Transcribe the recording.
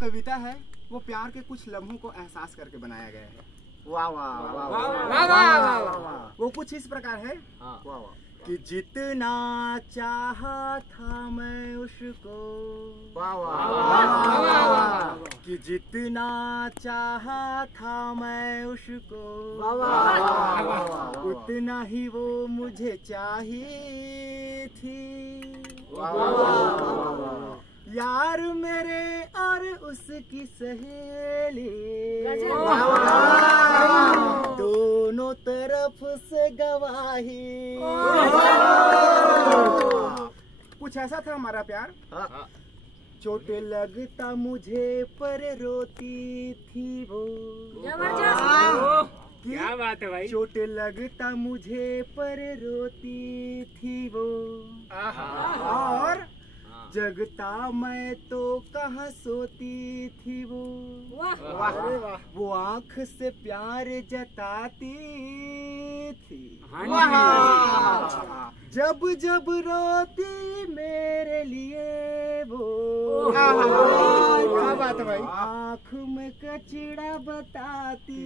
कविता है वो प्यार के कुछ लम्हों को एहसास करके बनाया गया है। वाह वाह वाह वाह वाह वाह। वो कुछ इस प्रकार है वाह कि जितना चाहा था मैं उसको, वाह वाह, कि जितना चाहा था मैं उसको, उतना ही वो मुझे चाहिए थी। यार मेरे और उसकी सहेली, दोनों तरफ से गवाही। कुछ ऐसा था हमारा प्यार। चोट लगता मुझे पर रोती थी वो। क्या बात है भाई। चोट लगता मुझे पर रोती थी वो, और जगता मैं तो कहाँ सोती थी वो। वो आँख से प्यार जताती थी, जब जब रोती मेरे लिए वो। क्या बात है भाई। आँख में कचड़ा बताती।